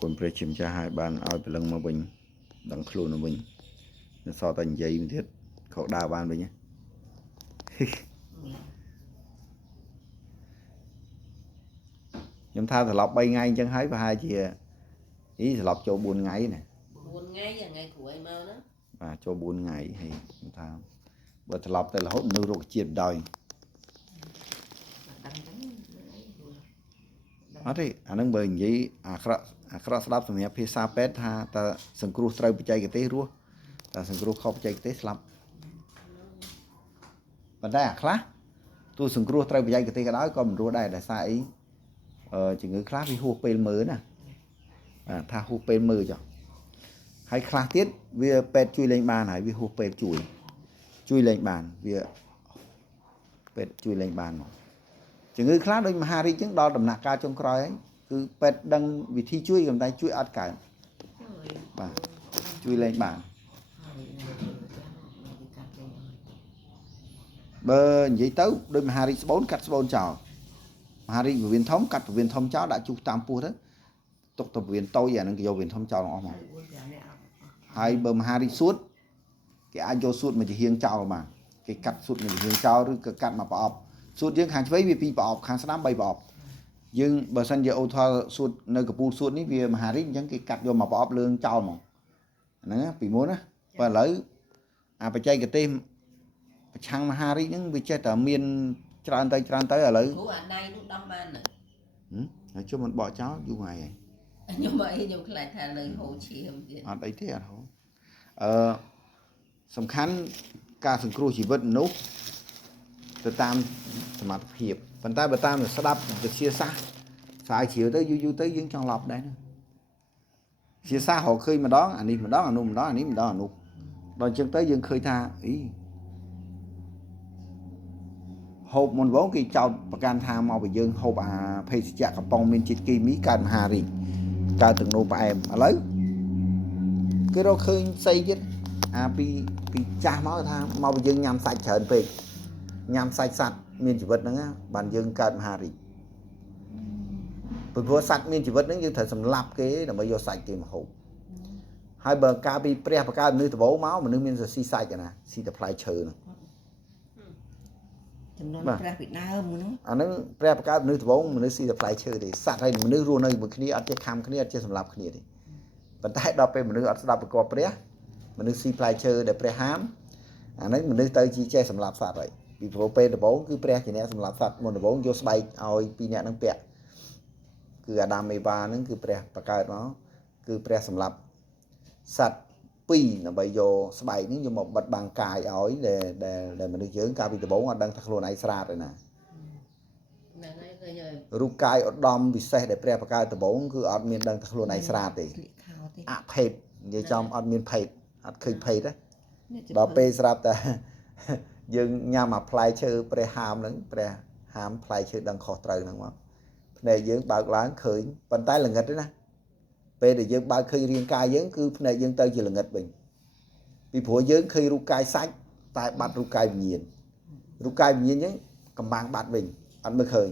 คนเปรียบชิมจะหายบ้านเอาไปลังมาบินดังครูนบินซอตันใหญ่มันเทียดเขาด่าบ้านไปเนี่ยnhưng tha thà lọc bay ngay chân hái và hai chị ý thà lọc cho buồn ngày nè buồn ngày giờ ngày của em mơ đó cho buồn ngày hay tha bữa thà lọc đây là hốt nư rồi chiết đời ở đây anh đang bơi vậy khá slap từ nhà phía xa pet ha ta sừng cua trai bị chạy cái té rúa ta sừng cua không chạy cái té slap vấn đề khá tôi sừng cua trai bị chạy cái té cái đó còn rúa đây là sai chỉ người khác thì hụt pin mới nè tha hụt pin mới cho hay khác tiết vì pet chui lên bàn hay vì hụt pet chui lên bàn vì pet chui lên bàn chỉ người khác đôi mà hari chứng đo đầm nạc ca trong còi ấy cứ pet đăng vì thi chui cầm tay chui ắt cả và chui lên bàn bơ vậy tới đôi mà hari bốn cắt bốn chào hari của viên thống cắt của viên thống cháu đã chụp tam pu đó tục tập viên tôi giờ nó kêu viên thống cháu nó mà hai bơm hari suốt cái ai vô suốt mà chỉ hiên cháu mà cái cắt suốt mà chỉ hiên cháu rồi cái cắt mà bọp suốt những hàng với vì bọp hàng năm bay bọp nhưng bờ sân giờ ô thoa suốt nơi cái pu suốt ní vì mà hari những cái cắt vô mà bọp lương cháu mà nó bị muốn á và lấy phải chơi cái tim chăng mà hari những bị chơi tờ miên tràn tới ở lấy đây lúc đông ban nói chung mình bỏ cháu vô ngoài này nhưng mà nhiều lại thà lời hồ chỉ ở đây thế à thôi sầm khăn ca sừng cua chỉ vẫn nốt từ tam mặt hiệp phần tay bờ tam là sát đập được chia xa xài chiều tới du tới những trong lọc đấy chia xa họ khơi mà đó anh đi mà đó anh nung đó anh đi mà đó anh nung rồi chân tới dân khơi tha ý hộp một vốn cái chàoประกัน tham màu về dương hộp phê chặt cặp bông miền chít kim mỹ can hà rì ca từng nô bà em lấy cái đó khơi xây chứ pi cha máu tham màu về dương nhằm sạch chởn về nhằm sạch sạch miền chỉ vật đó bàn dương can hà rì vừa sạch miền chỉ vật nó như thời sầm lạp cái là bây giờ sạch thì mà hộp hai bờ ca pi pre và ca nơi từ bố máu mà nước miền giờ si sạch nè si tập lại chờ nè Việt Nam anh nó pre cái nước thứ bốn mình nước si tập lại chơi thì sát hay mình nước ruộng này một khi ăn chơi cam cái này chơi sầm lạp cái này thì vận tải đọc về mình nước ăn đọc có pre mình nước si lại chơi để pre ham anh ấy mình nước tới chi chơi sầm lạp sát vậy vì pro pe thứ bốn cứ pre thì nè sầm lạp sát một thứ bốn vô bay ao pi nè nó pẹ cứ Adam Eva nó cứ pre cái nó cứ pre sầm lạp sát pi là bây giờ bảy những một bật bằng cài ỏi để mình được dưỡng cao vì từ bốn đang thật luôn này ra rồi nè rú cài ở đom vì xe để pre cài từ bốn cứ ở miền đang thật luôn này ra thì phê như trong ở miền phê khơi phê đó đó pe ra ta dương nhà mà play chơi pre ham lắm pre ham play chơi đang khó trời nữa mà này dưỡng bạc láng khơi bàn tay là nghịch đấy nè về để dân ba khi riêng cai dân cứ này dân tây chỉ là nghịch bình vì phổ dân khi ru cai sách tại bắt ru cai nhìn nhé cầm băng bắt bình anh mới khơi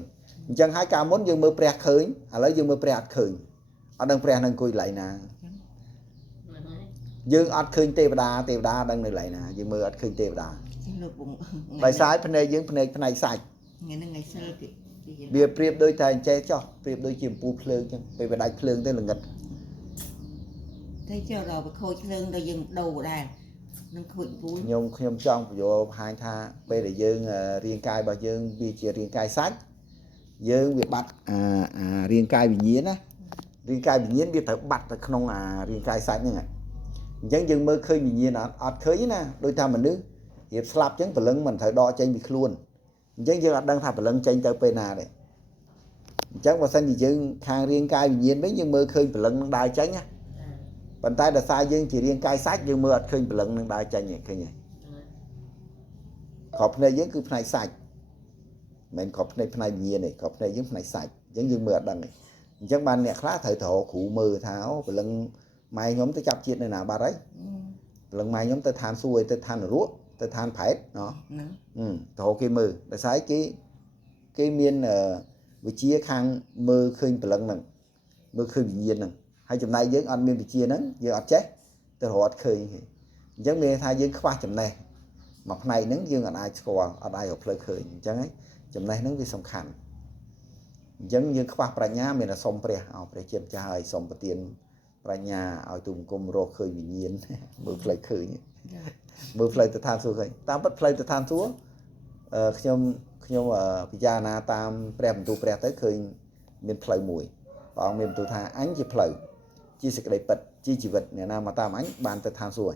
chẳng hai ca muốn dân mơ pre khơi lấy dân mơ pre khơi ở đang pre đang coi lại nè dân ăn khơi tê đa đang nơi lại nè dân mơ ăn khơi tê đa bài sai phần này sạch việc priệp đôi thành che cho priệp đôi chìm pu phơi chứ về đại phơi tên là nghịch thấy chưa rồi khôi phơi đôi dừng đầu đàn nó khôi vui nhung trong vô hai tha bây để dương riêng cai bà dương vì chỉ riêng cai sách dương việc bắt riêng cai bị nhiễm á riêng cai bị nhiễm biết phải bắt ở không riêng cai sách như này chẳng dừng mơ khơi bị nhiễm ọt khơi nè đôi ta mình nước hiệp slap chẳng phải lưng mình phải đo tranh bị luôn chẳng dương đang thà phải lưng tranh tới pe nà đấy chẳng mà xanh gì chứ hàng riêng cai bị nhiễm mấy nhưng mơ khơi phải lưng đai tránh á bàn tay là sai dương chỉ riêng cai sách nhưng mơ khơi phải lưng đai tránh nhỉ khơi nhỉ cọp này dương cứ phải sạch mình cọp này phải nhiễm này cọp này dương phải sạch giống như mơ đằng này chẳng ban nè khá thời thổ cụ mơ tháo phải lưng mai nhóm tới chập chiết này nào ba đấy lần mai nhóm tới than xuôi tới than ruốc tới than phải nó thổ cái mơ để sai cái miên vị trí khang mơ khơi phải lưng nè mơ khơi bị nhiễm nè ហើយ hay chấm này dương ăn miên bị chia nắng dương ăn chết từ họ ăn khơi giống như thay dương khoa chấm này mọc này nắng dương ăn ai score ăn ai học lời khơi chẳng ấy chấm này nắng vì sòng khăn giống dương khoa pra nhà mình là sòng pre ao pre chém cha hơi sòng bát tiền pra nhà ao tụm cung rô khơi bị nhiên mưa lời khơi mưa lời từ than xuống khơi tam bắt lời từ than xuống nhôm bây giờ na tam pre một tu pre tới khơi miền lời mùi còn miền tu tha ánh chỉ lời chi sẽ đầy bật chi chỉ vật này nào mà tam ánh bàn từ than xuống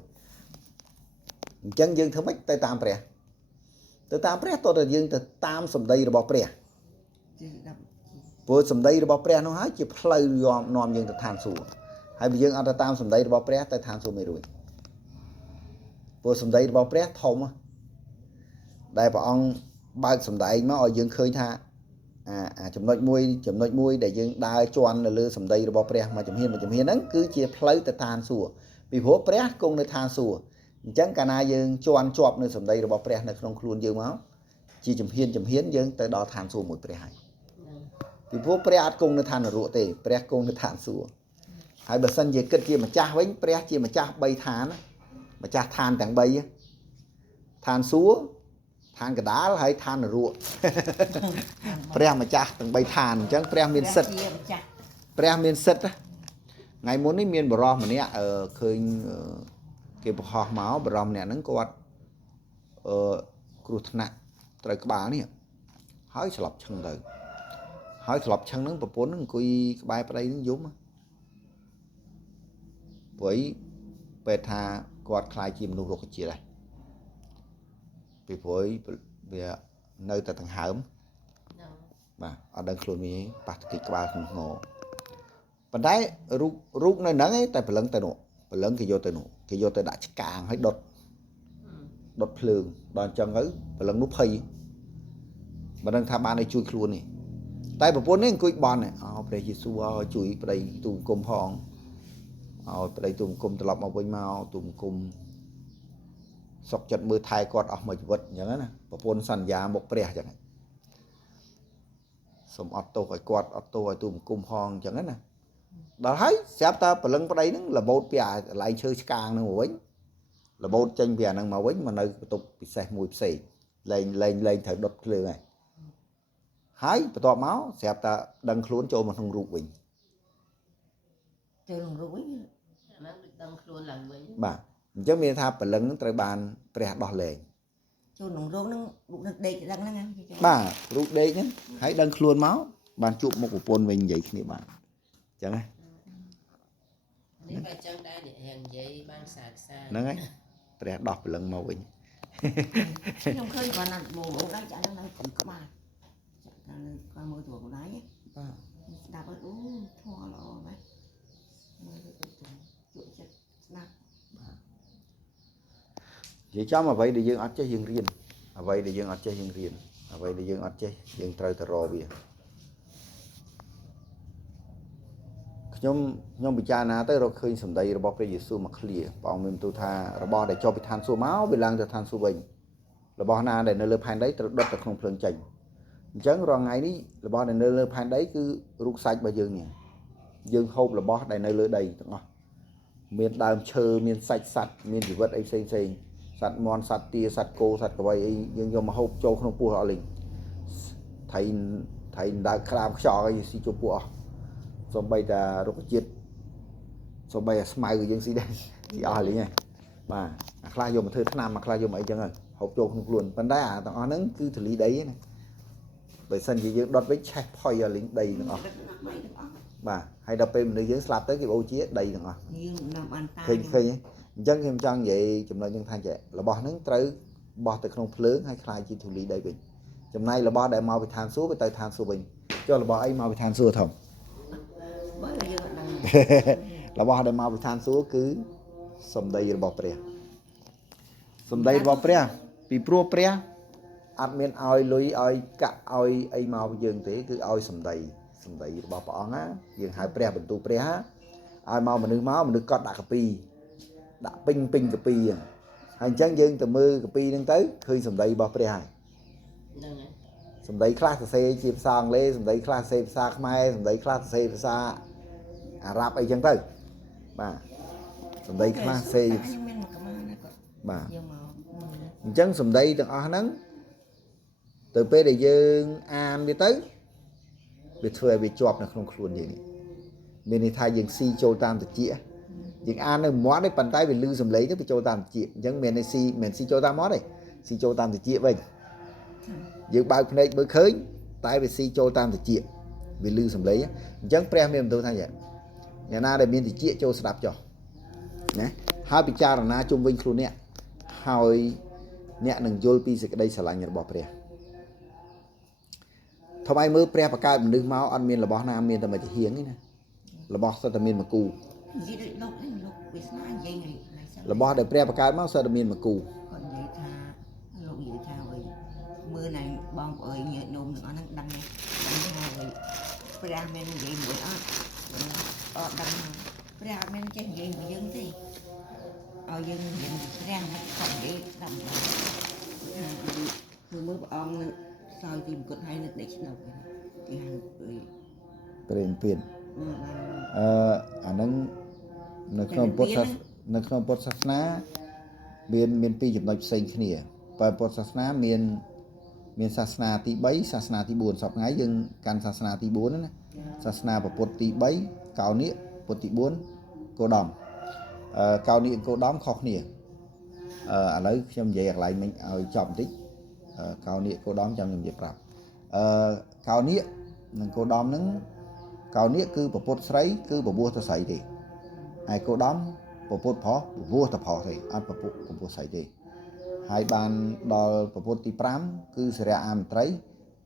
chân dương thấm mấy tay tam pre từ tam pre tôi là dương từ tam sầm đây là bỏ pre vừa sầm đây là bỏ pre nó hái chỉ lời nòm dương từ than xuống hay bây giờ ăn tam sầm đây là bỏ pre tay than xuống mày rồi vừa sầm đây là bỏ pre thòng á đây bảo ông bao sầm đây nó ở dương khơi tha chấm nội muôi để dương đai choan là lư sầm đây là bỏ pre mà chấm hiên nắng cứ chia lấy từ than xuống vì phố pre cùng nơi than xuống chẳng cả na dương choan chọp nơi sầm đây là bỏ pre nơi không luôn dương máu chỉ chấm hiên dương tới đó than xuống một pre hay vì phố pre cùng nơi than là ruộng tề pre cùng nơi than xuống hai bờ sân về cất kia mà cha với pre chia mà cha bay than mà cha than tảng bay than xuống than cái đá hay than là ruộng pre mà cha tảng bay than chẳng pre miên sệt á ngày muốn đi miên bờ mà nè khơi cái bờ hò máu bờ nè nó có cột nặng trời các bạn nè hỏi sập chân rồi hỏi sập chân nó bờ nó cùi bay ở đây nó dũng với bề thà quạt khai chim nụ ruột chia đây vì với nơi tại thằng hởm mà ở đây luôn mi bắt kịch ba không ngộ và đấy rút nơi nắng ấy tại phải lớn thì vô tới đã càng hết đột phường đòn chân ấy phải lớn núp hay mà đang tham ban này chui luôn này tại bởi bốn ấy cùi bòn này đây chỉ xua chui đây tụm côm hòn đây tụm côm từ lọc màu vinh màu tụm côm sọc chật mưa thay quạt ở một vật như thế này và bốn sàn giá một bè chẳng hạn xong auto phải quạt auto phải tụm côm hòn chẳng hạn này đó thấy xếp ta và lưng vào đây nó là bột bè lại chơi càng nó màu vĩnh là bột tranh bè nó màu vĩnh mà nơi tục bị xe mùi xì lên thử đột lửa này hái và tọa máu xếp ta đăng luôn cho mà không rụt vĩnh bà chứ mình tha phần lớn tới bàn bè đỏ lệ bà rụt đây nhé hãy đăng luôn máu bàn chụp một của pôn mình vậy thì bạn chẳng ai nó ấy bè đỏ lần màu mình vậy cho mà vậy để dương ắt chơi dương riêng vậy để dương ắt chơi dương riêng vậy để dương ắt chơi dương trời tờ rò bìa nhóm bị cha na tới rồi khơi sầm đầy rồi bỏ về Giêsu mà clear bảo mình tu tha rồi bỏ để cho bị than số máu bị lang cho than số bình rồi bỏ na để nơi lơ pan đấy đốt được không phơi chành chẳng rồi ngày đi rồi bỏ để nơi lơ pan đấy cứ rút sạch bao dương nhỉ dương hộp là bỏ để nơi lơ đầy miền đàm chờ miền sạch miền gì vật ấy xây sạch mòn sạch tia sạch cô sạch cái vậy nhưng mà hộp châu không phù họ liền thầy đã làm cho cái gì cho phù xong bây giờ rút chết xong bây giờ smile dương si đây thì lý này mà khai vô mà thưa nam mà khai vô mấy chẳng rồi hộp trộn không luôn vấn đề tao nắng cứ xử lý đấy này bởi sân gì dương đọt với check point ở lính đầy nữa mà hay đập em nữ dương slap tới cái ô chia đầy nữa khi chân em chân vậy chùm này nhân thay trẻ là bỏ nắng tới bỏ từ không lớn hay khai chỉ xử lý đây bình chùm này là bỏ để mau bị than số với tay than số bình cho là bỏ ấy mau bị than số thầm là bỏ để mau bị than số cứ sầm đầy bỏ pre bị pro pre admin oi lùi oi cả oi ai mau dừng thế cứ oi sầm đầy bỏ á dừng hai pre bình tu pre ai mau mà nước máu mà nước cọt đã copy đã ping copy hành trang dừng từ mưa copy đến tới khi sầm đầy bỏ pre hai sầm đầy class C chìm sang lên sầm đầy class C sa mai sầm đầy class C sa Ả Rập ấy chẳng tới bà sầm đây khá xê bà chẳng sầm đây từng ở nắng từ pe để dương an đi tới bị thuê bị chọp là không luôn gì bên này thay dương si châu tam từ chĩa dương an nó mót đấy bàn tay bị lư sầm lấy cái bị châu tam chĩa chẳng miền này si châu tam mót này si châu tam từ chĩa vậy dương bao này mới khơi tay bị si châu tam từ chĩa bị lư sầm lấy chẳng pre miền tôi thay vậy nhà na để miền thì chĩa châu sập cho nè hai bị cha là na chung vinh luôn nè hai nè đừng vô pi sẽ đây sẽ là nhà bỏ preทำไมมือแปรประกาศมันดึงเมาอันเมียนระบอบน้ำเมียนแต่มาจะเฮียงนี่นะระบอบสัตว์เมียนมากูระบอบเดี๋ยวแปรประกาศเมาสัตว์เมียนมากูมือไหนบองเอ๋ยเหยื่อนุ่มnó đang đâm đâm rồi ra men vậy mũi đó đâm ra men chơi gì mà dân thì dân ra nó còn vậy đâm rồi mới bong sao tìm cột hay là để đâu thì hàng người เปลี่ยนเปลี่ยนอันนั้นในขนมพุทธศาสนาเมียนปีจำนวนเซ็งขี้เนี่ยไปพุทธศาสนาเมียนศาสนาที่3ศาสนาที่4สอบไงยังการศาสนาที่4นั่นนะศาสนาพุทธที่3เก่านี้พุทธที่4โกดอมเก่านี้โกดอมขอกเนี่ยอะไรจำใจอะไรมันเอาจอมติ๊กเก่านี้โกดอมจำจำใจปรับเก่านี้หนึ่งโกดอมนั้นเก่านี้คือพุทธไสรคือบัวตะไสดิไอโกดอมพุทธพอบัวตะพอสิอันบัวไสดิhai ban đo bộ tí pram cứ sợi am trái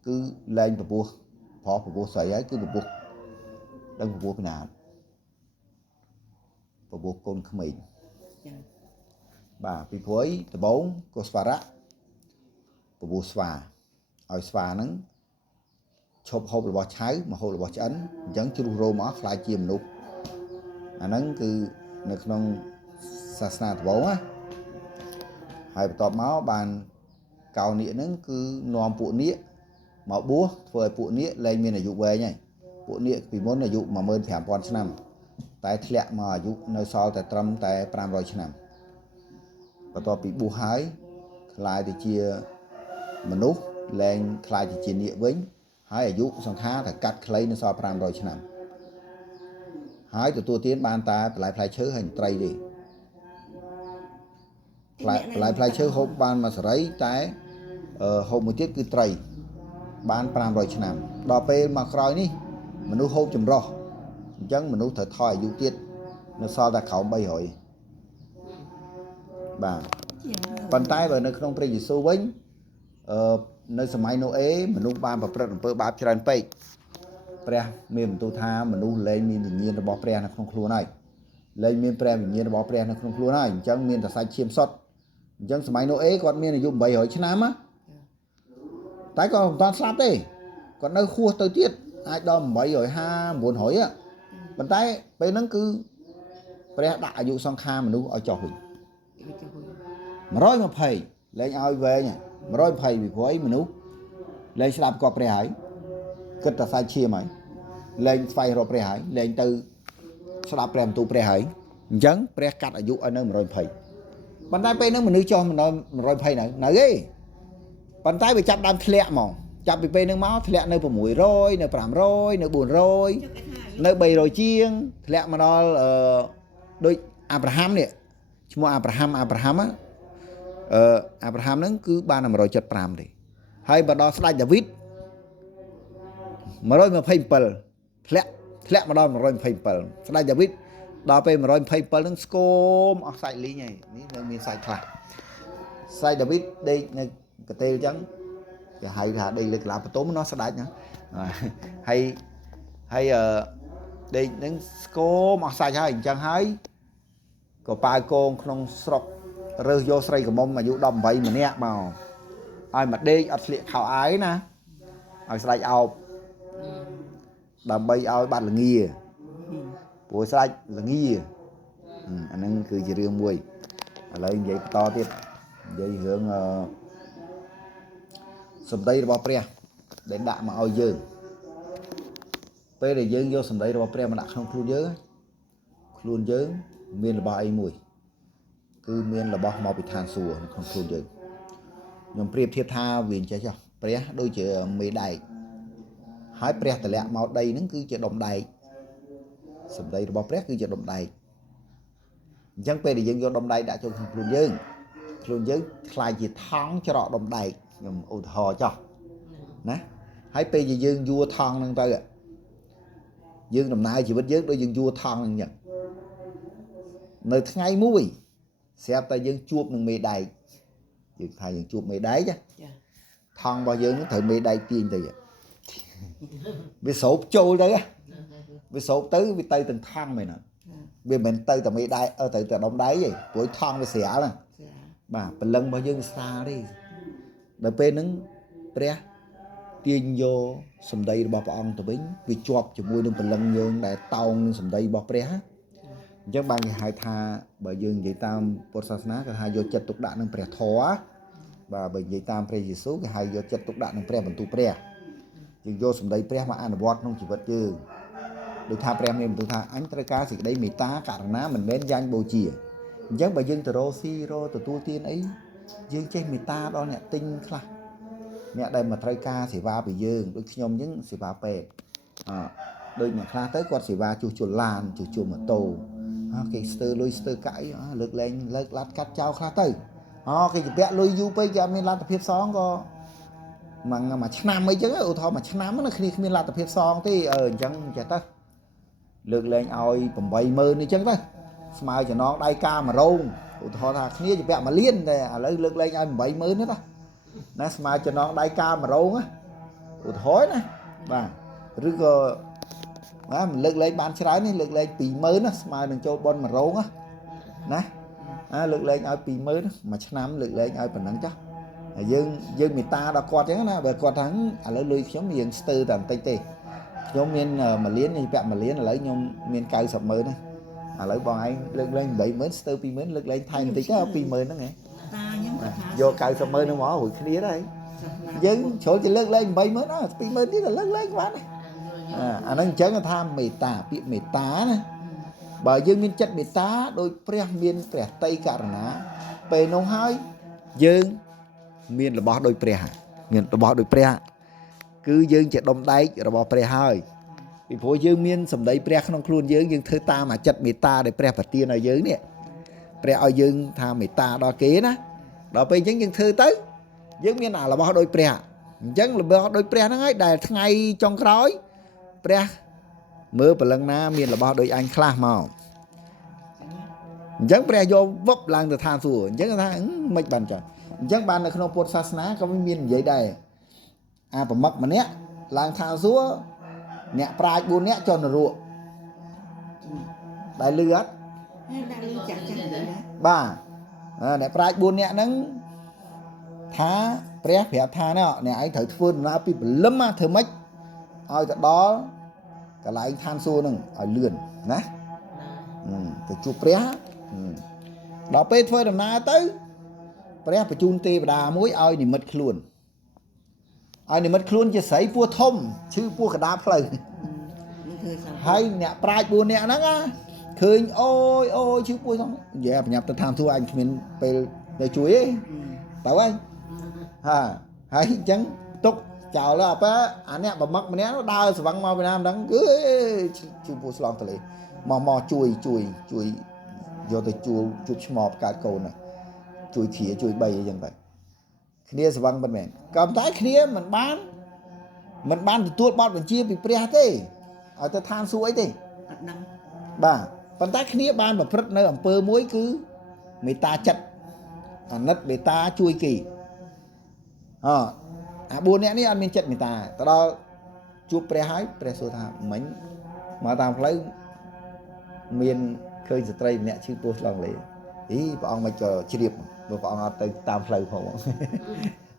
cứ lên bộ sợi ấy cứ bộ đang bộ cái nào bộ con khmei bà bị phối từ 4 cô svara bộ sva ở sva nắng chụp hộp là bỏ trái mà hộp là bỏ chấn chẳng chưa rô mỏ lại chìm luôn nắng cứ nước non sasna từ 4 á haiตอบmáu bàn cào nĩa nứng cứ nòm phụ nĩa mà búa phơi phụ nĩa lên miền là dụ về nhỉ phụ nĩa vì muốn là dụ mà mơn phèm con năm tại lẹ mà dụ nơi sau tại trâm tại pram rồi năm và tọa bị bù hái lại thì chia mà nút lên lại thì chia nĩa vĩnh hái ở dụ xong khá phải cắt lấy nơi sau pram rồi năm hái từ tua tiến ban ta lại phải chớ hành tray đi lại chơi hộp ban mà sấy trái hộp một chiếc cứ tray ban pram rồi năm đò pe mà khơi ní mình nuôi hộp chùm ro chẳng mình nuôi thật thoi dụ tiết nó so ra khẩu bay hỏi bà bàn tay vào nơi không phải số vĩnh nơi sớm mai Noe mình nuôi ban và bơ bám trên pe pre miền tu tha mình nuôi lên miền nhiên là bỏ pre nó không khua này lên miền pre miền nhiên là bỏ pre nó không khua này chẳng miền là sai chiêm sót chẳng sớm mai Noe còn miền là dùng bảy hỏi năm á tái còn toàn slap đi còn nơi khua tới tiết ai đom bảy hỏi ha buồn hỏi á bàn tay pe nó cứ pre đại dụ song kha mình nuôi ở trò huỳnh mà rồi mà thầy lên ao về nhỉ mà rồi thầy bị phối mình nuôi lên slap có pre hải kết là sai chia mày lên phai rồi pre hải lên từ slap pre tu pre hải chẳng pre cắt ở dụ ở nơi mà rồi thầy bàn tay pe nó mình nuôi cho mình rồi thầy này ghê bàn tay bị chặt đam thẹn mỏng chặt bị pe nước máu thẹn nơi của mũi rồi nơi pram rồi nơi buồn rồi nơi bầy rồi chiêng thẹn mà nó đôi Abraham nè mua Abraham á Abraham nó cứ ba năm rồi chặt pram đi hay bà đó slide David mà rồi mà phê pel thẹn mà đó mà rồi phê pel slide David đó pe mà rồi phê pel nó scom ở sai lý này ní mình sai thà sai David đây này cái tiêu trắng hay là đây lực làm tốn nó sẽ đáy nhá hay đây những cô mà sai hay chẳng hay có ba con không sọc rơi vô xây của mông mà dụ đầm vậy mà nè màu ai mà đi ắt liệt khảo ái nè ai sai ao đầm bay ao bạn là nghi của sai là nghi anh đang cười chỉ riêng mùi lấy vậy to tiếp vậy hướng sầm tây bỏ pre đến đạm mà ao dơ ពេលដែលយើងយកសម្ដីរបស់ព្រះមកដាក់ក្នុងខ្លួនយើងមានរបស់អីមួយគឺមានរបស់មកពីឋានសួគ៌នៅក្នុងខ្លួនយើងខ្ញុំប្រៀបធៀបថាវាអញ្ចឹងចុះព្រះដូចជាមេដែកហើយព្រះតម្លាក់មកដីហ្នឹងគឺជាដុំដែកសម្ដីរបស់ព្រះគឺជាដុំដែកអញ្ចឹងពេលដែលយើងយកដុំដែកដាក់ចូលក្នុងខ្លួនយើងខ្លាយជាថង់ច្រកដុំដែកខ្ញុំឧទាហរណ៍ចុះណាហើយពេលដែលយើងយួរថង់ហ្នឹងទៅយើងដំណើរជីវិតយើងដូចយើងយួរថង់ហ្នឹងអញ្ចឹងនៅថ្ងៃមួយស្រាប់តែយើងជួបនឹងមេដែកយើងថាយើងជួបមេដែកថង់របស់យើងនឹងត្រូវមេដែកទាញទៅវាសោបចូលទៅវាសោបទៅវាទៅទាំងថង់មែនអត់វាមិនមែនទៅតែមេដែកទៅតែដុំដែកទេព្រោះថង់វាស្រាលណាបាទព្រលឹងរបស់យើងវាស្រាលទេដល់ពេលហ្នឹងព្រះទាញយកសម្ដីរបស់ព្រះអង្គទៅវិញវាជាប់ជាមួយនឹងព្រលឹងយើងដែលតោងនឹងសម្ដីរបស់ព្រះអញ្ចឹងបានគេហៅថាបើយើងនិយាយតាមពុទ្ធសាសនាគេហៅយកចិត្តទុកដាក់នឹងព្រះធម៌បាទបើនិយាយតាមព្រះយេស៊ូវគេហៅយកចិត្តទុកដាក់នឹងព្រះបន្ទូលព្រះយើងយកសម្ដីព្រះមកអនុវត្តក្នុងជីវិតយើងដោយថាព្រះមានបន្ទូលថាអញត្រូវការសេចក្តីមេត្តាករុណាមិនមែនយ៉ាញ់បូជាអញ្ចឹងបើយើងទៅរកស៊ីរកទទួលទានអីយើងចេះមេត្តាដល់អ្នកទិញខ្លះអ្នកដែលមកត្រូវការសេវាពីយើងដូចខ្ញុំអញ្ចឹងសេវាពេទ្យដូចអ្នកខ្លះទៅគាត់សេវាជួសជុលឡានជួសជុលម៉ូតូគេស្ទើរលុយស្ទើរកាក់លើកលែងលើកឡាត់កាត់ចោលខ្លះទៅគេជពាក់លុយយូរពេកគេអត់មានលទ្ធភាពសងក៏មួយឆ្នាំអីចឹងឧទាហរណ៍មួយឆ្នាំណាគ្នាគ្មានលទ្ធភាពសងទេអញ្ចឹងចេះទៅលើកលែងឲ្យ 80000 អញ្ចឹងទៅស្មើចំណងដៃកា1រោងឧទាហរណ៍ថាគ្នាជពាក់1លានតែឥឡូវលើកលែងឲ្យ 80000 ទេណាស្មើចំណងដៃកា1រោងឧទាហរណ៍ណាបាទឬក៏មិនលើកលែងបានច្រើននេះលើកលែង 20000 ណាស្មើនឹងចូលបន1រោងណាលើកលែងឲ្យ 20000 មួយឆ្នាំលើកលែងឲ្យប៉ុណ្ណឹងចាស់ហើយយើងមេត្តាដល់គាត់អញ្ចឹងណាបើគាត់ថាឥឡូវលុយខ្ញុំរៀងស្ទើរតែបន្តិចទេខ្ញុំមាន1លានខ្ញុំពាក់1លានឥឡូវខ្ញុំមាន 900,000 ណាឥឡូវបងឯងលើកលែង 80000 ស្ទើរ 20000 លើកលែងថែមបន្តិចទៅ 20000 ហ្នឹងហ៎តាខ្ញុំគាត់ថាយក 900,000 ហ្នឹងមករួចគ្នាដែរយើងជ្រុលជាលើកលែង 80000 20000 នេះទៅលើកលែងបានអាហ្នឹងអញ្ចឹងថាមេត្តាពាក្យមេត្តាណាបើយើងមានចិត្តមេត្តាដោយព្រះមានព្រះតីករុណាពេលនោះហើយយើងមានរបស់ដោយព្រះមានរបស់ដោយព្រះគឺយើងជាដុំដែករបស់ព្រះហើយពីព្រោះយើងមានសម្ដីព្រះក្នុងខ្លួនយើងធ្វើតាមអាចិត្តមេត្តាដែលព្រះប្រទានឲ្យយើងនេះព្រះឲ្យយើងថាមេត្តាដល់គេណាដល់ពេលអញ្ចឹងយើងធ្វើទៅយើងមានអារបស់ដោយព្រះអញ្ចឹងរបស់ដោយព្រះហ្នឹងហើយដែលថ្ងៃចុងក្រោយព្រះមើលព្រលឹងណាមានរបស់ដោយអញខ្លះមកអញ្ចឹងព្រះយកវឹបឡើងទៅឋានសួគ៌អញ្ចឹងថាមិនបានចាអញ្ចឹងបាននៅក្នុងពុទ្ធសាសនាក៏មាននិយាយដែរអាប្រមឹកម្នាក់ឡើងឋានសួគ៌អ្នកប្រាជ្ញ4នាក់ចុះនរកដែលលឺអត់ដាក់លឺចាស់ចាស់ណាបាទអ្នកប្រាជ្ញ4នាក់ហ្នឹងថាព្រះប្រាប់ថាអ្នកឯងត្រូវធ្វើដំណើរពីព្រលឹមធ្វើម៉េចឲ្យទៅដល់កន្លែងឋានសួគ៌ហ្នឹងឲ្យលឿនណាទៅជួបព្រះដល់ពេលធ្វើដំណើរទៅព្រះបញ្ជូនទេវតាមួយឲ្យនិមិត្តខ្លួនជាស្រីពស់ធំឈឺពស់កដាផ្លូវហើយអ្នកប្រាជ្ញ4នាក់ហ្នឹងឃើញអូយឈឺពស់ហ្នឹងនិយាយប្រញាប់ទៅឋានសួគ៌អញគ្មានពេលទៅជួយទេទៅហើយហើយអញ្ចឹងទុកចោលទៅអាអ្នកប្រមឹកម្នាក់ដើរស្វឹងមកពីណាមិនដឹងគឺឈឺពស់ស្លងទលេមកជួយយកទៅជួបឆ្មបកើតកូនជួយគ្រាជួយបីអីចឹងទៅគ្នាស្វឹងមិនមែនក៏តែគ្នាមិនបានទទួលបទបញ្ជាពីព្រះទេឲ្យទៅឋានសួគ៌អីទេអត់ដឹងបាទប៉ុន្តែគ្នាបានប្រព្រឹត្តនៅអំពើមួយគឺមេត្តាចិត្តអាណិតមេត្តាជួយគេអា4នាក់នេះអត់មានចិត្តមេត្តាទៅដល់ជួបព្រះហើយព្រះសួរថាមិញមកតាមផ្លូវមានឃើញស្ត្រីម្នាក់ឈឺពោះឆ្លងលេព្រះអង្គមិនក៏ជ្រាបបើព្រះអង្គអត់ទៅតាមផ្លូវផង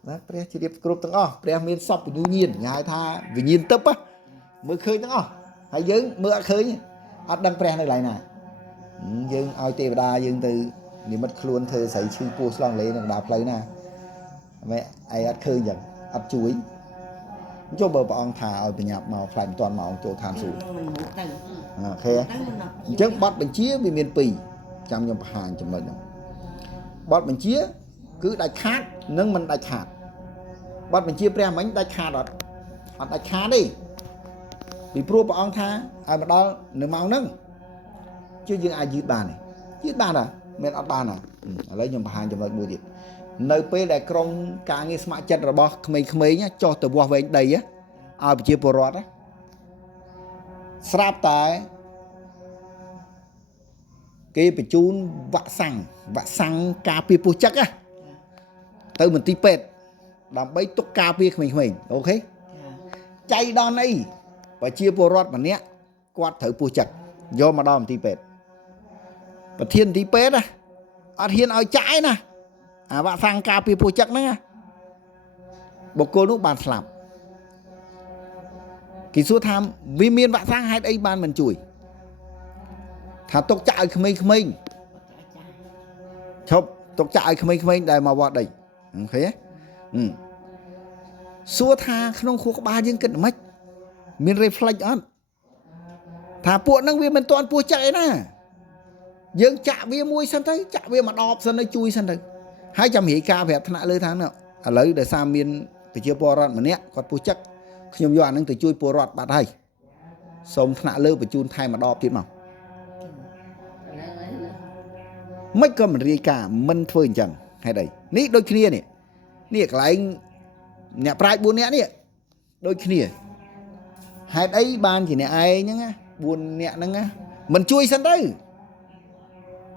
ណាព្រះជ្រាបគ្រប់ទាំងអស់ព្រះមានសពវិញ្ញាណហៅថាវិញ្ញាណទឹកមើលឃើញទាំងអស់ហើយយើងមើលអត់ឃើញអត់ដឹងព្រះនៅកន្លែងណាយើងឲ្យទេវតាយើងទៅនិមិត្តខ្លួនធ្វើស្រីឈឺពោះឆ្លងលេនៅកណ្ដាលផ្លូវណាមិនឯងអត់ឃើញចឹងអត់ជួយអ cho bờ bọn thả ở bên nhà màu phải toàn màu chỗ than sụp mình một từ ok chắc bắt bên chia vì miền pì trong nhom hàng trong lời bắt bên chia cứ đại khát nâng mình đại khát bắt bên chia pre mấy đại khát đó đại khát đi bị pro bọn tha ai mà đó nửa màu nâng chứ dương ai dứt bàn à men ở bàn à lấy nhom hàng trong lời mua gì nơi pe đại krong càng nghe smart chất rồi bỏ khmei nhá cho từ bùa về đây á ai bị chia pro rót á sạp tại cái bị chun vạ xăng cà phê po chắc á từ mình tí pet làm bấy tốt cà phê mình ok chạy đo này và chia po rót mà nhé quạt thử po chắc do mà đo mình tí pet và thiên tí pet á ở thiên ở trái nè vạ xăng cà phê po chắc nữa bộ cô lúc bàn làm cái số tham vì miền vạ xăng hai đây ban mình chùi thà tốc chạy khmei chụp tốc chạy khmei đây mà vào đây thế xua tha không khu ba dương kịch mách miền reflect on thà buồn năng viên mình toàn buồn chạy nè dương chạm viên môi sân thấy chạm viên mặt đọp sân đấy chui sân đấy 200 hỉ ca vẹt thằng lưới tháng nào lấy để sang miền từ chiều bò rọt mà nè còn buồn chắc nhom doan năng từ chui bò rọt bạn hay xong thằng lưới bị chun thay mà đọpទៀតមក ไม่ก็มันเรียกามันធ្វើអញ្ចឹងហេតុអីនេះដូចគ្នានេះនេះកន្លែងអ្នកប្រាជ្ញ4នាក់នេះដូចគ្នាហេតុអីបានជាអ្នកឯងហ្នឹងណា4នាក់ហ្នឹងណាមិនជួយសិនទៅ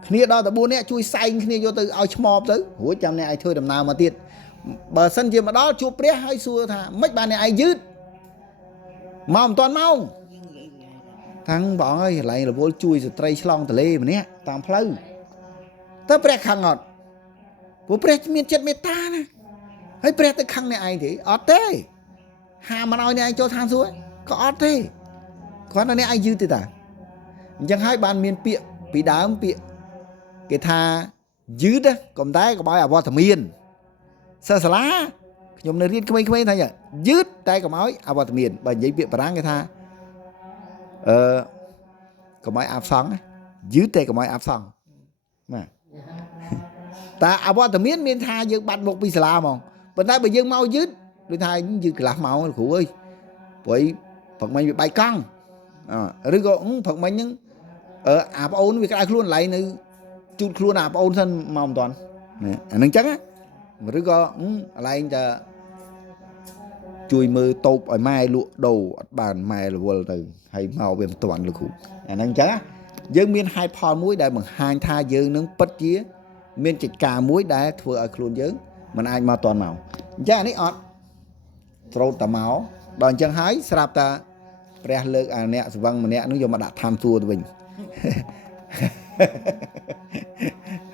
គ្នាដល់តែ4នាក់ជួយសែងគ្នាយកទៅឲ្យឆ្មបទៅរួចចាំអ្នកឯងធ្វើដំណើរមកទៀតបើសិនជាមកដល់ជួបព្រះហើយសួរថាមិនបានអ្នកឯងយឺតមកមិនទាន់មកថាំងបងអើយកន្លែងរវល់ជួយស្ត្រីឆ្លងទន្លេម្នាក់តាមផ្លូវ តើព្រះខឹងអត់ព្រោះព្រះមានចិត្តមេត្តាណាហើយព្រះទៅខឹងអ្នកឯងទេអត់ទេហាមិនឲ្យអ្នកឯងចូលឋានសួគ៌ក៏អត់ទេគ្រាន់តែអ្នកឯងយឺតទេតាអញ្ចឹងហើយបានមានពាក្យពីដើមពាក្យគេថាយឺតកុំតែកុំឲ្យអវត្តមានសិស្សសាលាខ្ញុំនៅរៀនក្មេងៗថាយឺតតែកុំឲ្យអវត្តមានបើនិយាយពាក្យបារាំងគេថាកុំឲ្យអាប់សង់យឺតតែកុំឲ្យអាប់សង់ណា តែអវត្តមានមានថាយើងបាត់មុខពីសាលាហ្មងប៉ុន្តែបើយើងមកយឺតដូចថាយើងកន្លះម៉ោងគ្រូអើយព្រោះព្រឹកមិញវាបែកកង់ឬក៏ព្រឹកមិញហ្នឹងអាប្អូនវាក្តៅខ្លួនកន្លែងនៅជូតខ្លួនអាប្អូនសិនមកមិនតាន់អាហ្នឹងចឹងឬក៏កន្លែងតែជួយមើលតូបឲ្យម៉ែលក់ដូរអត់បានម៉ែរវល់ទៅហើយមកវាមិនតាន់លោកគ្រូអាហ្នឹងចឹងយើងមានហេតុផលមួយដែលបង្ហាញថាយើងនឹងពិតជាមានកិច្ចការមួយដែលធ្វើឲ្យខ្លួនយើងមិនអាចមកតាន់មកអញ្ចឹងអានេះអត់ត្រូវតែមកដល់អញ្ចឹងហើយស្រាប់តែព្រះលើកអាអ្នកស្វឹងម្នាក់នោះយកមកដាក់ឋានសួគ៌ទៅវិញ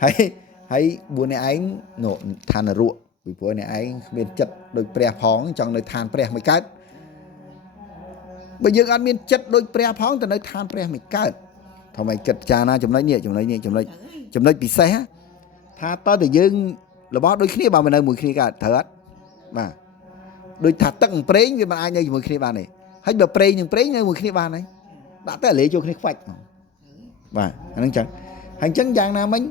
ហើយ4អ្នកឯងនោះឋាននរកពីព្រោះអ្នកឯងមានចិត្តដូចព្រះផងចង់នៅឋានព្រះមិនកើតបើយើងអត់មានចិត្តដូចព្រះផងទៅនៅឋានព្រះមិនកើតทำไมគិតចាណាចំណុចនេះចំណុចពិសេសថាតើតើយើងរបស់ដូចគ្នាបើមិននៅមួយគ្នាកើតត្រូវអត់បាទដូចថាទឹកប្រេងវាមិនអាចនៅជាមួយគ្នាបានទេហើយបើប្រេងនឹងប្រេងនៅមួយគ្នាបានហើយដាក់តែលេចូលគ្នាខ្វាច់បាទអាហ្នឹងចឹងហើយអញ្ចឹងយ៉ាងណាមិញ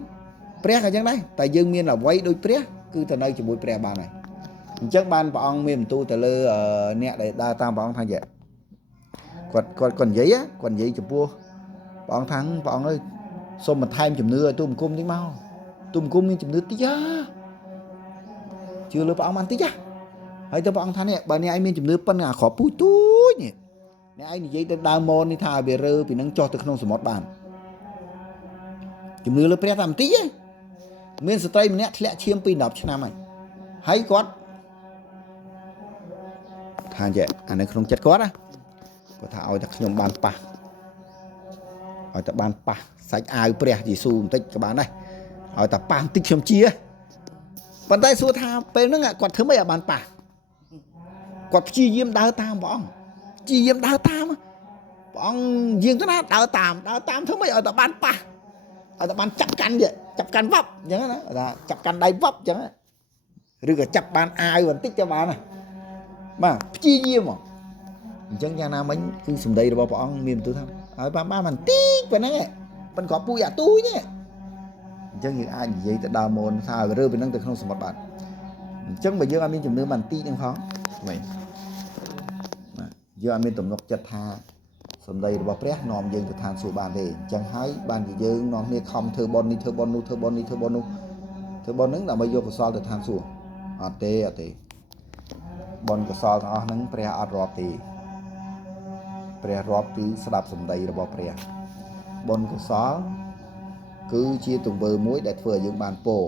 ព្រះក៏អញ្ចឹងដែរតែយើងមានអ្វីដូចព្រះគឺទៅនៅជាមួយព្រះបានហើយអញ្ចឹងបានព្រះអង្គមានបន្ទូលទៅលើអ្នកដែលដើរតាមព្រះអង្គថាគាត់និយាយចំពោះព្រះអង្គថាព្រះអង្គអើយសូមបន្ថែមជំនឿឲ្យទូមង្គមតិចមកទូមង្គមមានជំនឿតិចជឿលើព្រះអង្គបានតិចហើយទៅព្រះអង្គថានេះបើអ្នកឯងមានជំនឿប៉ុណ្ណឹងអាក្របពូជទូចនេះអ្នកឯងនិយាយទៅដើមម៉ូននេះថាវារើពីនឹងចុះទៅក្នុងសមុទ្របានជំនឿលើព្រះតែបន្តិចមានស្ត្រីម្នាក់ធ្លាក់ឈាមពី10ឆ្នាំហើយគាត់ថាចេះអានៅក្នុងចិត្តគាត់គាត់ថាឲ្យតែខ្ញុំបានប៉ះឲ្យតែបានប៉ះសាច់អាវព្រះយេស៊ូបន្តិចក៏បានដែរឲ្យតែប៉ះបន្តិចខ្ញុំជាប៉ុន្តែសួរថាពេលហ្នឹងគាត់ធ្វើម៉េចឲ្យបានប៉ះគាត់ព្យាយាមដើរតាមព្រះអង្គព្យាយាមដើរតាមព្រះអង្គយាងទៅណាដើរតាមធ្វើម៉េចឲ្យតែបានប៉ះឲ្យតែបានចាប់កាន់វប់អញ្ចឹងណាថាចាប់កាន់ដៃវប់អញ្ចឹងឬក៏ចាប់បានអាវបន្តិចទៅបាន បាទព្យាយាមមកអញ្ចឹងយ៉ាងណាមិញគឺសម្ដីរបស់ព្រះអង្គមានបន្ទូលថាឲ្យបានបន្តិចប៉ុណ្ណឹងប៉ុន្តែគាត់ពូជអាទូចនេះអញ្ចឹងយើងអាចនិយាយទៅដើមមុនថាឲ្យរើពីហ្នឹងទៅក្នុងសមុទ្របាទអញ្ចឹងបើយើងអត់មានជំនឿបន្តិចហ្នឹងផងមិនបាទយើងអត់មានទំនុកចិត្តថាសម្ដីរបស់ព្រះនាំយើងទៅឋានសួគ៌បានទេអញ្ចឹងហើយបានជាយើងនាំគ្នាខំធ្វើបុណ្យនេះធ្វើបុណ្យនោះធ្វើបុណ្យនេះធ្វើបុណ្យនោះធ្វើបុណ្យហ្នឹងដើម្បីយកកុសលទៅឋានសួគ៌អត់ទេបុណ្យកុសលទាំងអស់ហ្នឹងព្រះអត់រាប់ទេព្រះរាប់គឺស្ដាប់សម្ដីរបស់ព្រះបុណ្យកុសលគឺជាទង្វើមួយដែលធ្វើឲ្យយើងបានពរ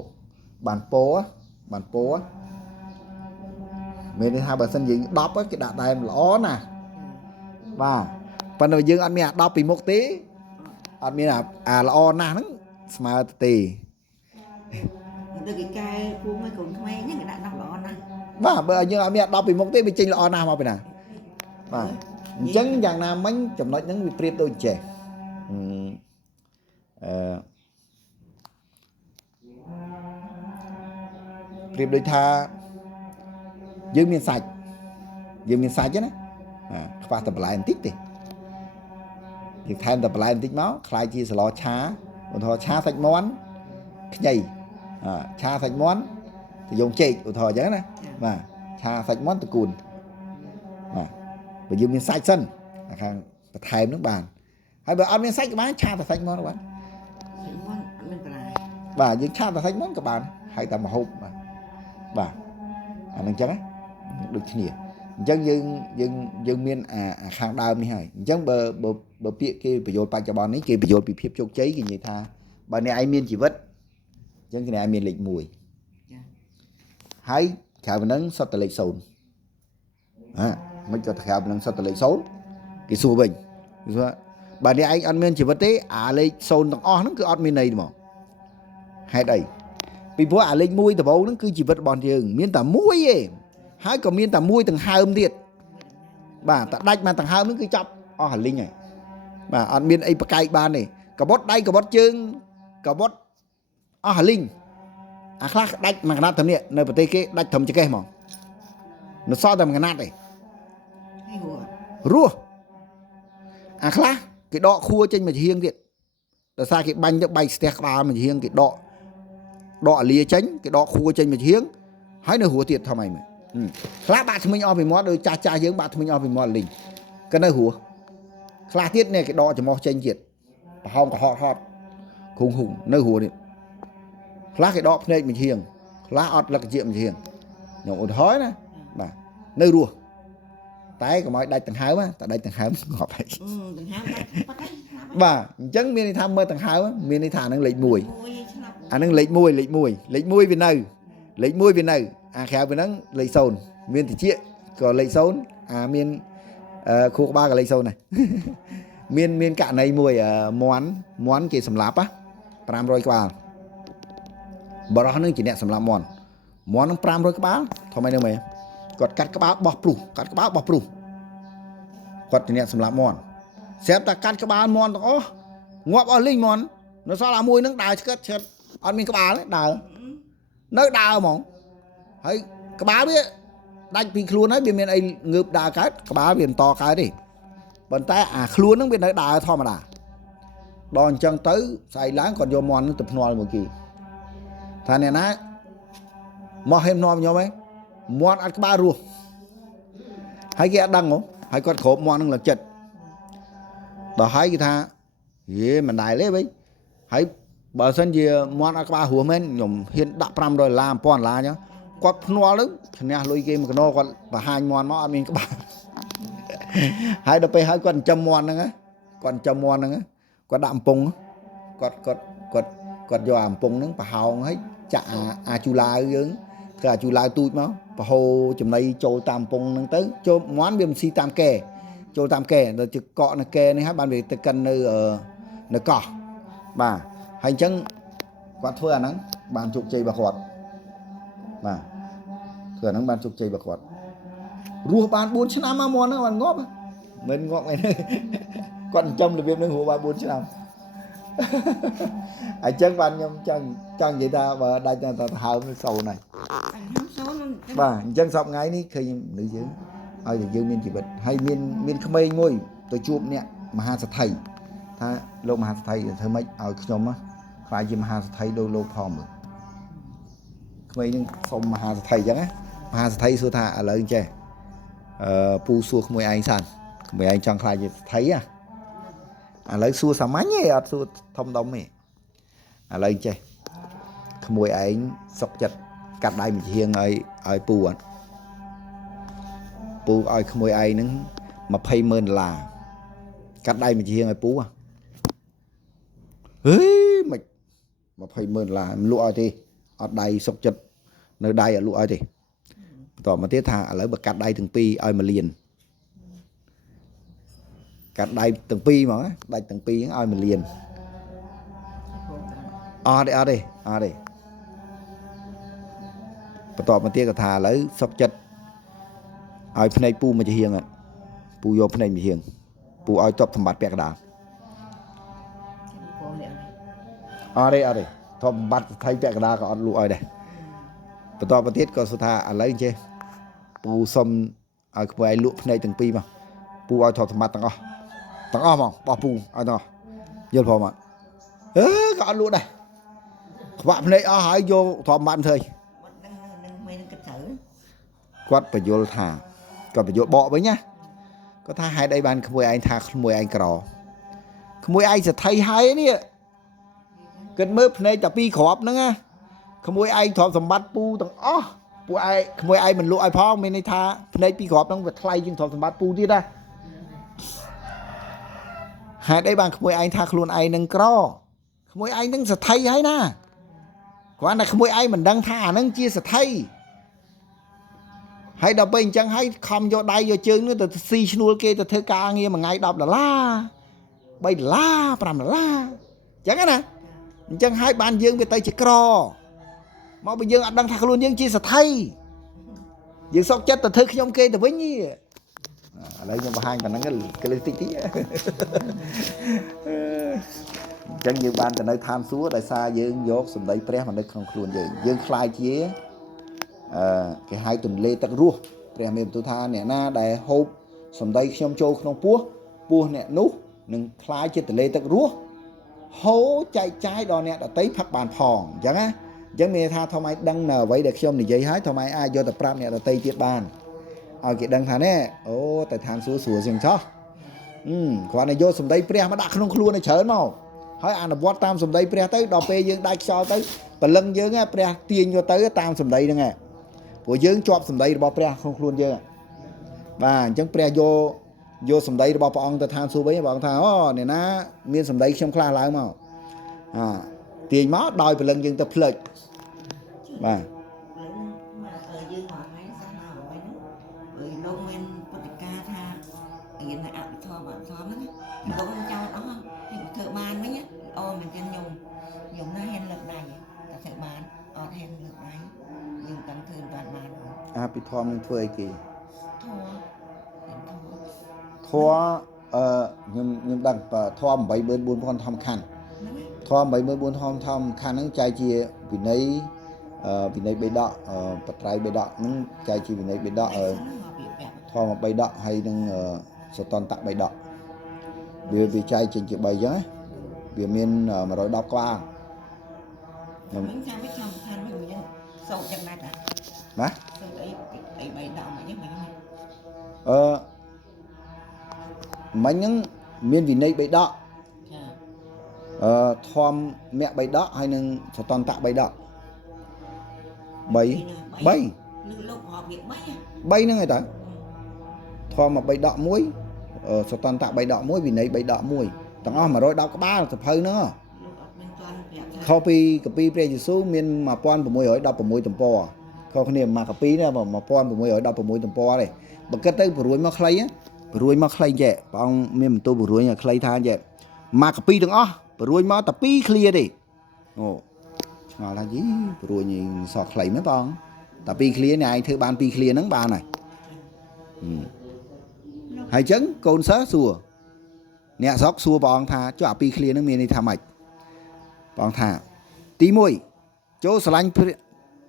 មានន័យថាបើសិនយើង10គេដាក់តែល្អណាស់បាទប៉ុន្តែយើងអត់មានអា10ពីមុខទេអត់មានអាល្អណាស់ហ្នឹងស្មើទៅទេទៅគេកែពូមួយកូនក្មេងហ្នឹងគេដាក់10ល្អណាស់បាទបើយើងអត់មានអា10ពីមុខទេវាចេញល្អណាស់មកពីណាបាទអញ្ចឹងយ៉ាងណាមិញចំណុចហ្នឹងវាប្រៀបដូចចេះប្រៀបដូចថាយើងមានសាច់ណាខ្វះតែបន្លែបន្តិចទេយើងថែមតែបន្លែបន្តិចមកខ្លាយជាសឡឆាឧទាហរណ៍ឆាសាច់មាន់ខ្ញីឆាសាច់មាន់ទៅយងចេកឧទាហរណ៍អញ្ចឹងណាបាទឆាសាច់មាន់តកួនបាទបើយើងមានសាច់សិនខាងបន្ថែមនឹងបានហើយបើអត់មានសាច់ក៏បានឆាតែសាច់មាន់ក៏បានសាច់មាន់អត់មានបន្លែបាទយើងឆាតែសាច់មាន់ក៏បានហើយតែម្ហូបបាទអានឹងអញ្ចឹងណាដូចគ្នាអញ្ចឹងយើងមានអាខាងដើមនេះហើយអញ្ចឹងបើពាក្យគេបញ្យល់បច្ចុប្បន្ននេះគេបញ្យល់ពីភាពជោគជ័យគេនិយាយថាបើអ្នកឯងមានជីវិតអញ្ចឹងអ្នកឯងមានលេខ1ហើយក្រៅពីហ្នឹងសុទ្ធតែលេខ0មិនក៏ក្រៅពីហ្នឹងសុទ្ធតែលេខ0គេសួរវិញគេសួរបើអ្នកឯងអត់មានជីវិតទេអាលេខ0ទាំងអស់ហ្នឹងគឺអត់មានន័យទេមកហេតុអីពីព្រោះអាលេខ1ដំបូងហ្នឹងគឺជីវិតរបស់យើងមានតែមួយទេហើយក៏មានតែមួយដង្ហើមទៀតបាទតែដាច់មកដង្ហើមហ្នឹងគឺចាប់អស់អាលីងហើយបាទអត់មានអីប្រកែកបានទេកបត់ដៃកបត់ជើងកបត់អស់អាលីងអាខ្លះដាច់មួយកណាត់ទៅនេះនៅប្រទេសគេដាច់ត្រឹមចង្កេះហ្មងនៅសល់តែមួយកណាត់ទេរស់អាខ្លះគេដកខួរចេញមកជាហៀងទៀតដោយសារគេបាញ់ទៅបែកស្ទះក្បាលមកជាហៀងគេដកអាលាចេញគេដកខួរចេញមកជាហៀងហើយនៅរស់ទៀតថ្មីមកខ្លះបាក់ធ្មេញអស់ពីមាត់ដោយចាស់យើងបាក់ធ្មេញអស់ពីមាត់លីងក៏នៅរស់ខ្លះទៀតនេះគេដកច្រមុះចេញទៀតប្រហោងកុហកហត់គង់នៅរស់នេះខ្លះគេដកភ្នែកមួយហៀងខ្លះអត់លឹកជាមួយហៀងខ្ញុំឧទាហរណ៍ណាបាទនៅរស់តែកុំឲ្យដាច់ដង្ហើមតែដាច់ដង្ហើមងាប់ហើយដង្ហើមបាទអញ្ចឹងមានន័យថាមើលដង្ហើមមានន័យថាអានឹងលេខ1អានឹងលេខ1វានៅលេខ1វានៅអាក្រៅពីហ្នឹងលេខ0មានតិចក៏លេខ0អាមានខួរក្បាលក៏លេខ0ដែរមានករណីមួយមន់គេសម្លាប់500ក្បាលបរោះនឹងជាអ្នកសម្លាប់មន់នឹង500ក្បាលធម្មតាហ្នឹងមែនគាត់កាត់ក្បាលបោះព្រុសគាត់ជាអ្នកសម្លាប់មន់ស្រាប់តែកាត់ក្បាលមន់ទាំងអស់ងាប់អស់លីងមន់នៅសល់អាមួយហ្នឹងដើរឆ្កឹតអត់មានក្បាលទេដើរហ្មងហើយក្បាលវាដាច់ពីខ្លួនហើយវាមានអីងើបដើរកើតក្បាលវាបន្តកើតទេប៉ុន្តែអាខ្លួនហ្នឹងវានៅដើរធម្មតាដល់អញ្ចឹងទៅស្អែកឡើងគាត់យកមន់ហ្នឹងទៅភ្នាល់មួយគេថាអ្នកណាមកហេមនាំខ្ញុំឯងមន់អត់ក្បាលរស់ហើយគេអត់ដឹងហ៎ហើយគាត់គ្របមន់ហ្នឹងឡើងចិត្តដល់ហើយគេថាយេមិនដែរទេវិញហើយបើសិនជាមន់អត់ក្បាលរស់មែនខ្ញុំហ៊ានដាក់$500 $1000 អញ្ចឹងគាត់ភ្នាល់ទៅឈ្នះលុយគេមួយកណោគាត់បង្ហាញមន់មកអត់មានក្បាលហើយដល់ពេលហើយគាត់ចិញ្ចឹមមន់ហ្នឹងគាត់ដាក់អំពងគាត់យកអំពងហ្នឹងប្រហោងហើយចាក់អាជូឡាវយើងធ្វើអាជូឡាវទូចមកប្រហូរចំណីចូលតាមអំពងហ្នឹងទៅចូលមន់វាមិនស៊ីតាមកែចូលតាមកែដល់ជាកក់នៅកែនេះហើយបានវាទៅកិននៅកោះបាទហើយអញ្ចឹងគាត់ធ្វើអាហ្នឹងបានជោគជ័យរបស់គាត់បាទធ្វើអាហ្នឹងបានជោគជ័យរបស់គាត់រស់បាន4ឆ្នាំមកមន់ហ្នឹងបានងាប់មិនងាប់ឯនេះគាត់ចិញ្ចឹមរបៀបហ្នឹងរស់បាន4ឆ្នាំអញ្ចឹងបានខ្ញុំចង់និយាយថាបើដាច់តែហើមសូនហើយបាទអញ្ចឹងសពថ្ងៃនេះឃើញមនុស្សយើង ឲ្យតែយើងមានជីវិតហើយមានក្មេងមួយទៅជួបអ្នកមហាសទ្ធិថាលោកមហាសទ្ធិធ្វើម៉េចឲ្យខ្ញុំខ្លាចជាមហាសទ្ធិដូចលោកផងមើលក្មេងនឹងសុំមហាសទ្ធិអញ្ចឹងណាមហាសទ្ធិសួរថាឥឡូវចេះពូសួរក្មួយឯងសិនក្មួយឯងចង់ខ្លាចជាសទ្ធិឥឡូវសួរសាមញ្ញទេអត់សួរធំដុំទេឥឡូវចេះក្មួយឯងសុកចិត្តកាត់ដៃមួយជាងឲ្យពូអត់ពូឲ្យក្មួយឯងហ្នឹង$200,000កាត់ដៃមួយជាងឲ្យពូហេមិន$200,000មិនលក់ឲ្យទេអត់ដៃសុកចិត្តនៅដៃអត់លក់ឲ្យទេបន្តមកទៀតថាឥឡូវបើកាត់ដៃទាំងពីរឲ្យ1លានកាត់ដៃទាំងពីរហ្មងដាច់ទាំងពីរឲ្យ1លានអត់ទេបន្តមកទៀតក៏ថាឥឡូវសុកចិត្តឲ្យភ្នែកពូមួយជាហៀងពូយកភ្នែកមួយហៀងពូឲ្យតបសម្បត្តិពាក់កណ្ដាលអត់ទេតបសម្បត្តិថៃពាក់កណ្ដាលក៏អត់លក់ឲ្យដែរបន្តមកទៀតក៏សួរថាឥឡូវចេះពូសុំឲ្យក្មួយឯងលក់ភ្នែកទាំងពីរមកពូឲ្យតបសម្បត្តិទាំងអស់ហ្មងបោះពូឲ្យទាំងអស់យល់ផងអត់ក៏អត់លក់ដែរខ្វាក់ភ្នែកអស់ហើយយកតបសម្បត្តិធ្វើគាត់បញ្យល់ថាគាត់បញ្យល់បកវិញណាគាត់ថាហេតុអីបានក្មួយឯងថាក្មួយឯងក្រក្មួយឯងសទ្ធិហើយនេះគិតមើលភ្នែកតែ2គ្រាប់ហ្នឹងណាក្មួយឯងទ្រព្យសម្បត្តិពូទាំងអស់ពួកឯងក្មួយឯងមិនលក់ឲ្យផងមានន័យថាភ្នែក2គ្រាប់ហ្នឹងវាថ្លៃជាងទ្រព្យសម្បត្តិពូទៀតណាហេតុអីបានក្មួយឯងថាខ្លួនឯងនឹងក្រក្មួយឯងនឹងសទ្ធិហើយណាគ្រាន់តែក្មួយឯងមិនដឹងថាអាហ្នឹងជាសទ្ធិហើយដល់ពេលអញ្ចឹងហើយខំយកដៃយកជើងនោះទៅស៊ីឈ្នួលគេទៅធ្វើការងារមួយថ្ងៃ$10 $3 $5 អញ្ចឹងណាអញ្ចឹងហើយបានយើងវាទៅជាក្រមកបើយើងអត់ដឹងថាខ្លួនយើងជាសទ្ធិយើងសុកចិត្តទៅធ្វើខ្ញុំគេទៅវិញឥឡូវខ្ញុំបង្ហាញប៉ុណ្ណឹងគេលើកតិចអញ្ចឹងយើងបានទៅនៅឋានសួគ៌ដោយសារយើងយកសម្ដីព្រះមកនៅក្នុងខ្លួនយើងខ្លាចជាគេហៅទន្លេទឹករស់ព្រះមានបន្ទូលថាអ្នកណាដែលហូបសម្ដីខ្ញុំចូលក្នុងពោះអ្នកនោះនឹងខ្លាចជាទន្លេទឹករស់ហូរចែកចាយដល់អ្នកដទៃផឹកបានផងអញ្ចឹងណាអញ្ចឹងមានថាធម្មតាដឹងនៅអ្វីដែលខ្ញុំនិយាយហើយធម្មតាអាចយកទៅប្រាប់អ្នកដទៃទៀតបានឲ្យគេដឹងថាណែអូតែឋានសួគ៌ស្រួលជាងចោះគ្រាន់តែយកសម្ដីព្រះមកដាក់ក្នុងខ្លួនឲ្យច្រើនមកហើយអនុវត្តតាមសម្ដីព្រះទៅដល់ពេលយើងដាច់ខ្យល់ទៅព្រលឹងយើងព្រះទាញយកទៅតាមសម្ដីហ្នឹងព្រោះយើងជាប់សម្ដីរបស់ព្រះក្នុងខ្លួនយើងបាទអញ្ចឹងព្រះយកសម្ដីរបស់ព្រះអង្គទៅឋានសួគ៌វិញព្រះអង្គថាអូអ្នកណាមានសម្ដីខ្ញុំខ្លះឡើងមកទាញមកដោយព្រលឹងយើងទៅផ្លេចបាទយើងមកថ្ងៃសោះមកវិញលោកមានពុទ្ធិកាថារៀននៅអភិធម្មហ្នឹងលោកមិនចោលអស់ហើយធ្វើបានវិញអូមិនចឹងខ្ញុំណាហ៊ានលើកដៃតែធ្វើបានអត់ហ៊ានលើកដៃយើងតាំងធ្វើបានអភិធម្មនឹងធ្វើអីគេធម៌ខ្ញុំដឹងធម៌84000ធម្មខណ្ឌធម៌84000ធម្មខណ្ឌហ្នឹងចែកជាវិន័យបេដកបត្រៃបេដកហ្នឹងចែកជាវិន័យបេដកធម៌3ដកហើយនឹងសតន្តៈ3ដកវាចែកចេញជា3អញ្ចឹងវាមាន110ក្បាលខ្ញុំចាំវាចំខានវិញយើងសូត្រយ៉ាងណាតាណាសូត្រអី3ដកមកយ៉ាងម៉េចមិញហ្នឹងមានវិន័យ3ដកធម្មមគ្គ3ដកហើយនឹងសតន្តៈ3ដក3លោករាប់វា3ហ្នឹងឯងតើធម្ម3ដក1សតន្តៈ3ដក1វិន័យ3ដក1ទាំងអស់110ក្បាលសភៅហ្នឹងខុសពីកាពីព្រះយេស៊ូវមាន1616ទំព័រខុសគ្នាមកកាពីនេះ1616ទំព័រទេបើគិតទៅព្រួយមកខ្លីចេះព្រះអង្គមានបន្ទូលព្រួយឲ្យខ្លីថាចេះមកកាពីទាំងអស់ព្រួយមកតែ2ឃ្លាទេអូឆ្ងល់ថាយីព្រួយនេះសក់ខ្លីមែនបងតែ2ឃ្លានេះឯងធ្វើបាន2ឃ្លាហ្នឹងបានហើយហើយអញ្ចឹងកូនសិស្សសួរអ្នកស្រុកសួរព្រះអង្គថាចុះអា2ឃ្លាហ្នឹងមានន័យថាម៉េចព្រះអង្គថាទី1ចូលស្រឡាញ់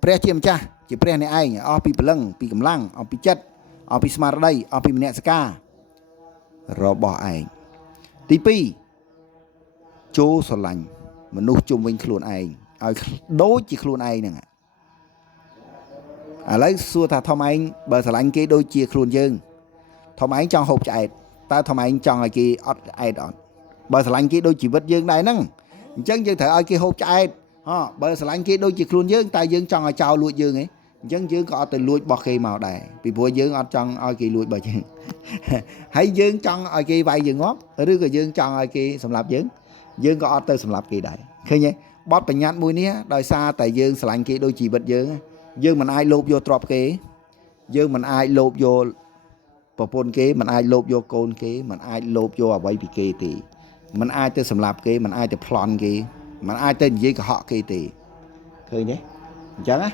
ព្រះជាម្ចាស់ជាព្រះអ្នកឯងអស់ពីព្រលឹងពីកម្លាំងអស់ពីចិត្ត ở pi smart đây ở pi nè ska rồi bỏ ai tí pi chô sờ lạnh mà nô chung mình luôn ai ở đối chỉ luôn ai nè à lấy xua thà thom anh bờ sờ lạnh kia đôi chia luôn dương thom anh cho hộp chạy ta thom anh cho ai kia ai đó bờ sờ lạnh kia đôi chỉ vật dương này nâng chân dương thở ai kia hộp chạy bờ sờ lạnh kia đôi chỉ luôn dương tay dương cho ai chào lụi dương ấy dân dương có từ lụi bọc khi màu đài vì bùa dương ở trong ai kia lụi bờ chân hãy dương trong ai kia vay dương ngóp rồi cái dương trong ai kia sầm lạp dương có từ sầm lạp kỳ đại khi nhé bót bệnh nhát mũi ní đòi xa tại dương sờ lạnh kia đôi chỉ vật dương mình ai lộp vô trọp kế dương mình ai lộp vô bờ pôn kế mình ai lộp vô côn kế mình ai lộp vô ở vay bị kế thì mình ai từ sầm lạp kế mình ai từ plon kế mình ai tên gì cả họ kế thì khơi nhé chẳng á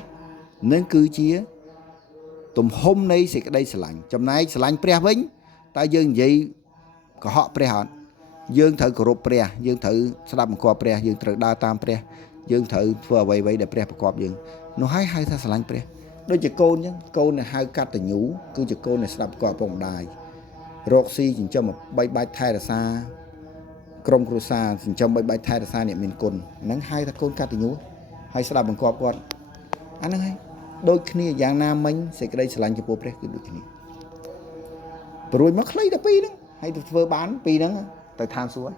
nên cứ chia tụm hôm nay sẽ cái đây sờ lạnh pre vĩnh ta dương gì có họ pre hòn dương thử cổ pre dương thử đạp một cọp pre dương thử đa tam pre dương thử vừa vậy để pre cọp dương nó hay ta sờ lạnh pre đôi chỉ côn nhá côn này hai cắt từ nhú cứ chỉ côn này đạp cọp vòng đài roxy chỉ cho một bay thay là xa krom cruza chỉ cho bay thay là xa niệm miền côn nắng hai ta côn cắt từ nhú hay đạp một cọp con anh hay đôi khi dạng nam mình sẽ cái đây sờ lạnh cho bố pre cứ đôi khi rồi mất lấy được pi đó hay vừa bán pi đó tại than xuống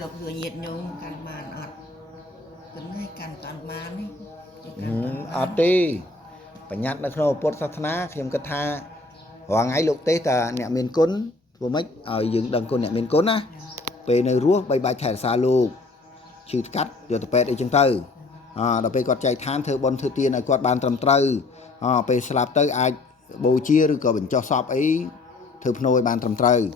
lộc vừa nhiệt nhung càng màn ọt vẫn hay càng toàn màn ấy ọt đi phải nhặt được đâu bột sát ná khi mà tha hoàng ấy lục tết là nẹt miền cún vừa mấy ở dựng đằng con nẹt miền cún á về nơi rúa bay chạy xa luôn chữ cắt rồi tập về đây chân tư đợt về quạt chạy than thưa bon thưa tiền này quạt bàn trầm trừ về slap tới ai bầu chia rồi có bình cho shop ấy thưa nôi bàn trầm trừ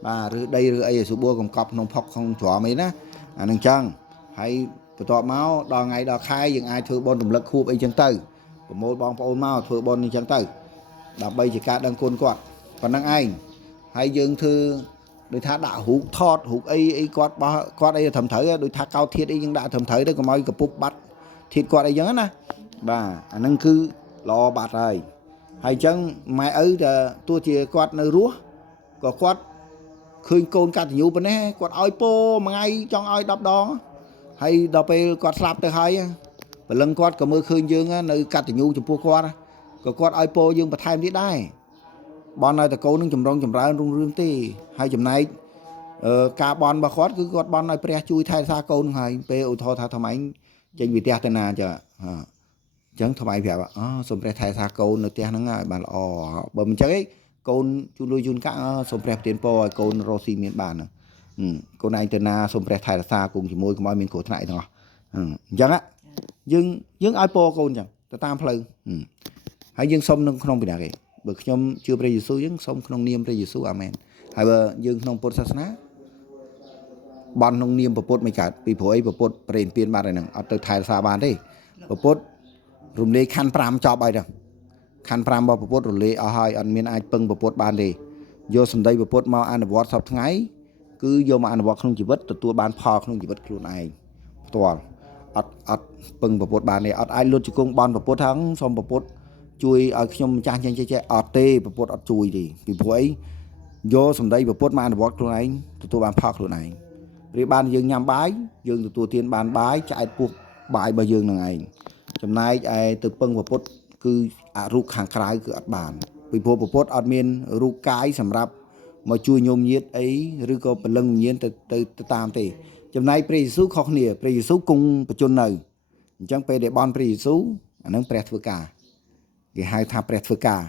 và đây rồi ấy số bua còn cọp nông phọc không chó mấy đó nâng chân hay tọa máu đò ngày đò khai những ai thưa bon động lực khu ấy chân tư một bong ôn máu thưa bon đi chân tư đạp bay chỉ cả đang côn quạt còn đang anh hay dương thư đôi thả đạo hụt thọt hụt ấy quạt ấy thầm thở đôi thả cao thiết ấy nhưng đã thầm thở đấy có mấy cái búp bắt thịt quạt ấy nhớ nè và năng cứ lo bạt rồi hay chăng mai ấy là tôi chỉ quạt nơi rúa có quạt khơi côn cả nhiều bên này quạt oi po mà ngay trong oi đập đó hay đậpไปquạt sạp tới hay và lần quạt có mưa khơi dương nơi cả nhiều chụp quạt có quạt oi po dương bật thêm đi đây bọn này là cô nâng chùm ra rung rung tí hay chùm này cả bọn bà khót cứ quạt bọn này pre chui thay xa cô nâng hay pe ô thô thà thầm anh trên vị tên nào chờ chẳng thầm ai phải xong pre thay xa cô nó tên nó ngay bà là bởi mình chắc ấy cô chun lui chun cả xong pre tiền po cô rosi miền bản cô này tên nào xong pre thay xa cùng chỉ môi của mọi miền cổ này thôi chẳng á nhưng ai po cô chẳng ta tam phơi hay dương xong nông không bị nào kì bởi nhóm chưa bây giờ số dương xong không niêm bây giờ số amen hay bờ dương không bột sát ná bọn nông niêm bột mấy cả bị phổi bột bền tiền bàn này nè ở từ thái xa bàn đấy bột rùm lê khăn pram cho bài đâu khăn pram bao bột rùm lê ở hai anh miền ai pưng bột bàn đi vô sân đây bột mau ăn bột sập tháng cứ vô mà ăn bột không chỉ vứt từ tua bàn phò không chỉ vứt luôn ai toàn ọt pưng bột bàn này ọt ai luôn chỉ cung bon bột thắng xong bột chui ở trong trang chơi ọt tê bột ọt chui thì vì phổi vô sân đây bột mà ăn bột luôn anh từ tua bàn phò luôn này vì bàn dương nhằm bái dương từ tua tiền bàn bái chạy buộc bài bao dương này trong này ai từ pưng và bột cứ rục hàng cái cứ ắt bàn vì bột ọt miên rục cái sầm rập mà chui nhôm nhiệt ấy rồi có phần lưng nhiệt từ tam thì trong này pre-Jesus khó nè pre-Jesus cùng chôn này chẳng pe để bon pre-Jesus nó pre-thưa cái hai tháp pre-thưa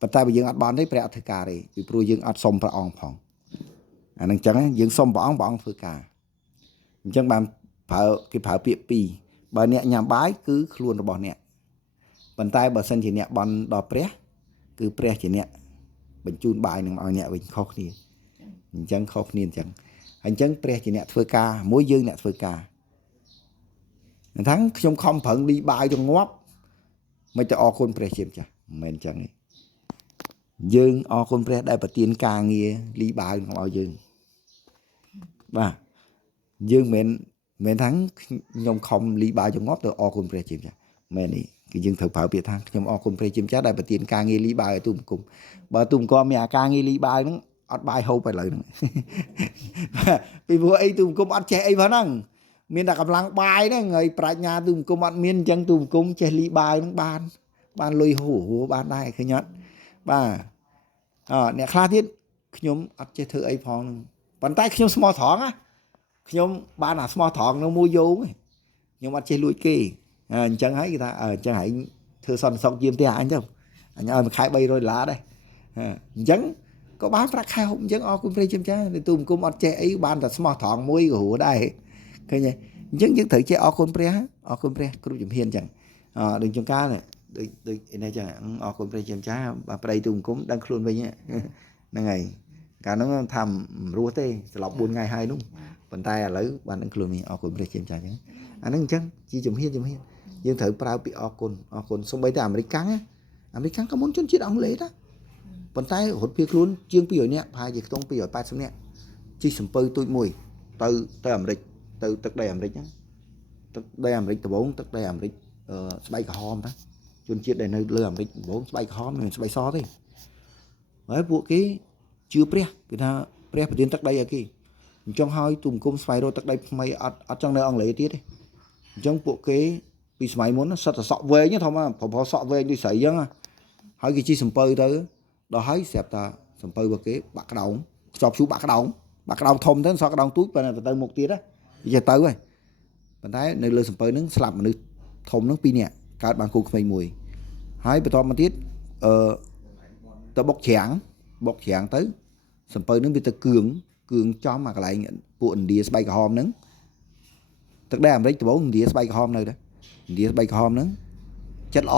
và ta bây giờ ắt bon đấy pre-thưa đấy vì pro dương ắt xôm ong phong nó chẳng dương xôm ong thưa chẳng bàn phở bịa pi bà nè nhà bái cứ luôn rồi bỏ nè bàn tay bà sân chỉ nè bon đò pre cứ pre chỉ nè bệnh chun bài nè ở nè bệnh khó nè chẳng khó nè chẳng anh chẳng pre chỉ nè thưa mỗi dương nè thưa thắng trong không phận đi bài trong ngóp mấy cho con pre chìm chả mình chẳng dương con pre đại bát tiên ca nghe đi bài ở dương và dương mình thắng nhom không lý bài trong ngóp từ con pre chìm chả mình đi គឺយើងត្រូវប្រើពាក្យថាខ្ញុំអរគុណព្រះជាម្ចាស់ដែលប្រទានការងារលីបាយឲ្យទូមគុំបើទូមក៏មានអាការងារលីបាយហ្នឹងអត់បាយហូបឥឡូវហ្នឹងពីព្រោះអីទូមគុំអត់ចេះអីផងហ្នឹងមានតែកម្លាំងបាយហ្នឹងហើយប្រាជ្ញាទូមគុំអត់មានអញ្ចឹងទូមគុំចេះលីបាយហ្នឹងបានលុយហូរបានដែរឃើញអត់បាទអ្នកខ្លះទៀតខ្ញុំអត់ចេះធ្វើអីផងហ្នឹងប៉ុន្តែខ្ញុំស្មោះត្រង់ណាខ្ញុំបានអាស្មោះត្រង់នៅមួយយោងខ្ញុំអត់ចេះលួចគេអញ្ចឹងហើយគេថាអញ្ចឹងឯងធ្វើសន្តិសុខយាមផ្ទះអញទៅអញឲ្យមួយខែ$300ដែរអញ្ចឹងក៏បានប្រាក់ខែហូបអញ្ចឹងអរគុណព្រះជាម្ចាស់ទូមគុំអត់ចេះអីបានតែស្មោះត្រង់មួយក៏ហួរដែរឃើញទេអញ្ចឹងយើងត្រូវចេះអរគុណព្រះគ្រប់ជំហានអញ្ចឹងដូចចង្ការដូចនេះចឹងអរគុណព្រះជាម្ចាស់បាទប្តីទូមគុំដឹងខ្លួនវិញហ្នឹងហើយកាលហ្នឹងថារស់ទេស្លាប់4ថ្ងៃហើយនោះប៉ុន្តែឥឡូវបានដឹងខ្លួនវិញអរគុណព្រះជាម្ចាស់អញ្ចឹងអាហ្នឹងអញ្ចឹងជាជំហានយើងត្រូវប្រើពាក្យអរគុណសូម្បីតែអាមេរិកកាំងក៏មុនជនជាតិអង់គ្លេសដែរប៉ុន្តែរត់ភៀសខ្លួនជាង200នាក់ប្រហែលជាខ្ទង់280នាក់ជិះសំពៅទូចមួយទៅអាមេរិកទៅទឹកដីអាមេរិកហ្នឹងទឹកដីអាមេរិកត្បូងទឹកដីអាមេរិកស្បែកក្រហមតាជនជាតិដែលនៅលើអាមេរិកត្បូងស្បែកក្រហមមិនស្បែកសទេហើយពួកគេជឿព្រះគេថាព្រះប្រទានទឹកដីឲ្យគេអញ្ចឹងហើយទូមគុំស្វែងរកទឹកដីថ្មីអត់ចង់នៅអង់គ្លេសទៀតទេអញ្ចឹងពួកគេពីសម័យមុនសិតតែសក់វែងធម្មតាប្រសក់វែងដូចស្រីអញ្ចឹងហើយគេជិះសំពៅទៅដល់ហើយស្រាប់តាសំពៅរបស់គេបាក់ក្តោងខ្ចប់ឈូបាក់ក្តោងធំទៅសក់ក្តោងទូចប៉ុន្តែទៅមុខទៀតណាវាទៅហើយប៉ុន្តែនៅលើសំពៅហ្នឹងស្លាប់មនុស្សធំហ្នឹង2នាក់កើតបានគូក្មេងមួយហើយបន្ទាប់មកទៀតទៅបុកច្រាំងទៅសំពៅហ្នឹងវាទៅគឿងចំអាកន្លែងពួកឥណ្ឌាស្បែកក្រហមហ្នឹងទឹកដីអាមេរិកត្បូងឥណ្ឌាស្បែកក្រហមនៅដែរឥណ្ឌាស្បែកក្រហមហ្នឹងចិត្តល្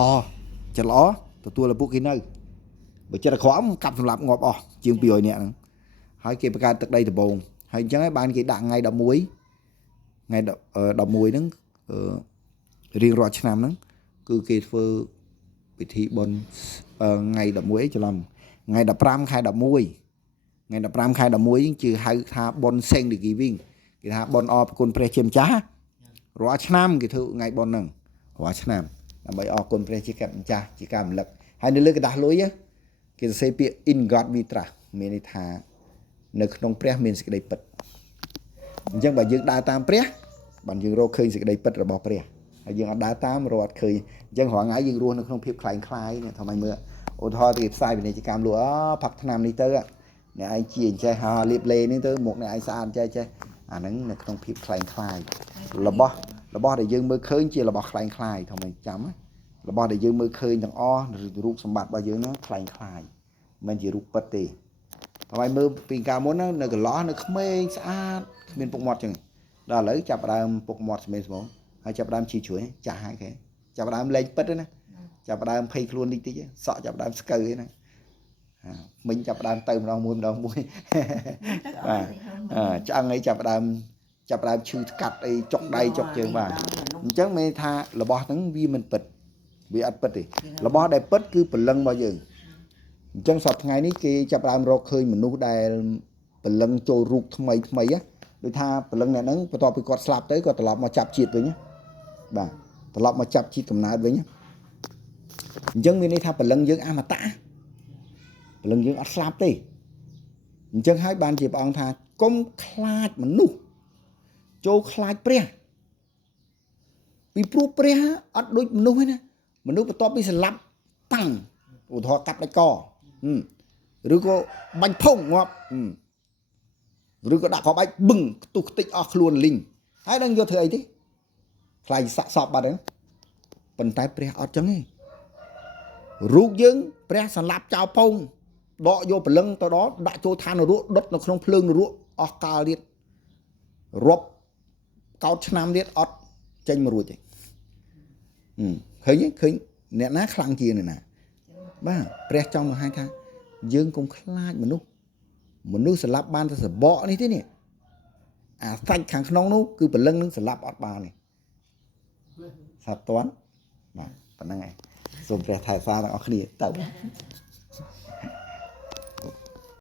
អទទួលឲ្យពួកគេនៅបើចិត្តអាក្រក់កាប់សម្លាប់ងាប់អស់ជាង200នាក់ហ្នឹងហើយគេបង្កើតទឹកដីត្បូងហើយអញ្ចឹងហើយបានគេដាក់ថ្ងៃ11ហ្នឹងរៀងរាល់ឆ្នាំហ្នឹងគឺគេធ្វើពិធីបុណ្យថ្ងៃ11ច្រឡំថ្ងៃ15ខែ11ជាហៅថាបុណ្យ Thanksgiving គេថាបុណ្យអរគុណព្រះជាម្ចាស់រាល់ឆ្នាំគេធ្វើថ្ងៃបុណ្យហ្នឹងរាល់ឆ្នាំដើម្បីអរគុណព្រះជាម្ចាស់ជាការរំលឹកហើយនៅលើกระดาษលុយគេសរសេរពាក្យ In God we trust មានន័យថានៅក្នុងព្រះមានសេចក្តីពិតអញ្ចឹងបើយើងដើរតាមព្រះបានយើងរកឃើញសេចក្តីពិតរបស់ព្រះហើយយើងអត់ដើរតាមរត់ឃើញអញ្ចឹងរាល់ថ្ងៃយើងរស់នៅក្នុងភាពคล้ายនេះថាម៉េចមើលឧទាហរណ៍ទីផ្សារពាណិជ្ជកម្មលក់ផឹកថ្នាំនេះទៅអ្នកឯងជាអញ្ចេះលាបលេនេះទៅមុខអ្នកឯងស្អាតចេះអាហ្នឹងនៅក្នុងភាពคล้ายរបស់ដែលយើងមើលឃើញជារបស់คล้ายថាម៉េចចាំរបស់ដែលយើងមើលឃើញទាំងអស់រូបសម្បត្តិរបស់យើងហ្នឹងคล้ายមិនមែនជារូបពិតទេថាម៉េចមើលពីកាលមុននៅកន្លោះនៅក្មេងស្អាតគ្មានពុកមាត់ចឹងដល់ឥឡូវចាប់ដើមពុកមាត់ស្មេស្មងហើយចាប់ដើមជីជ្រួយចាស់ហើយគេចាប់ដើមលេងពិតណាចាប់ដើមភ័យខ្លួនតិចសក់ចាប់ដើមស្កើហ្នឹងមិញចាប់ដើមទៅម្ដងមួយបាទឆ្អឹងអីចាប់ដើមឈឺស្កាត់អីចុកដៃចុកជើងបាទអញ្ចឹងមានថារបស់ហ្នឹងវាមិនពិតវាអត់ពិតទេរបស់ដែលពិតគឺព្រលឹងរបស់យើងអញ្ចឹងសប្តាហ៍ថ្ងៃនេះគេចាប់ដើមរកឃើញមនុស្សដែលព្រលឹងចូលរូបថ្មីដូចថាព្រលឹងអ្នកហ្នឹងបន្ទាប់ពីគាត់ស្លាប់ទៅគាត់ត្រឡប់មកចាប់ជាតិវិញបាទត្រឡប់មកចាប់ជាតិកំណើតវិញអញ្ចឹងមានន័យថាព្រលឹងយើងអមតៈព្រលឹងយើងអត់ស្លាប់ទេអញ្ចឹងហើយបានជាព្រះអង្គថាកុំខ្លាចមនុស្សចូលខ្លាចព្រះពីព្រោះព្រះអត់ដូចមនុស្សទេណាមនុស្សបន្ទាប់ពីស្លាប់តាំងឧទាហរណ៍កាប់ដាច់កឬក៏បាញ់ភងងាប់ឬក៏ដាក់ក្របបែកបឹងខ្ទុះខ្ទេចអស់ខ្លួនលីងហើយដឹងយកធ្វើអីទេខ្លាចសាក់សពបាត់ហ្នឹងប៉ុន្តែព្រះអត់ចឹងទេរូបយើងព្រះសម្លាប់ចោលពងដកយកព្រលឹងទៅដល់ដាក់ចូលឋាននរកដុតនៅក្នុងភ្លើងនរកអស់កាលទៀតរាប់កោតឆ្នាំទៀតអត់ចេញមករួចទេឃើញអ្នកណាខ្លាំងជាងអ្នកណាបាទព្រះចង់បង្ហាញថាយើងកុំខ្លាចមនុស្សស្លាប់បានតែសបកនេះទេនេះអាសាច់ខាងក្នុងនោះគឺព្រលឹងនឹងស្លាប់អត់បានទេសាប់តន់បាទប៉ុណ្្នឹងឯងសូមព្រះថែសារទាំងអស់គ្នាទៅ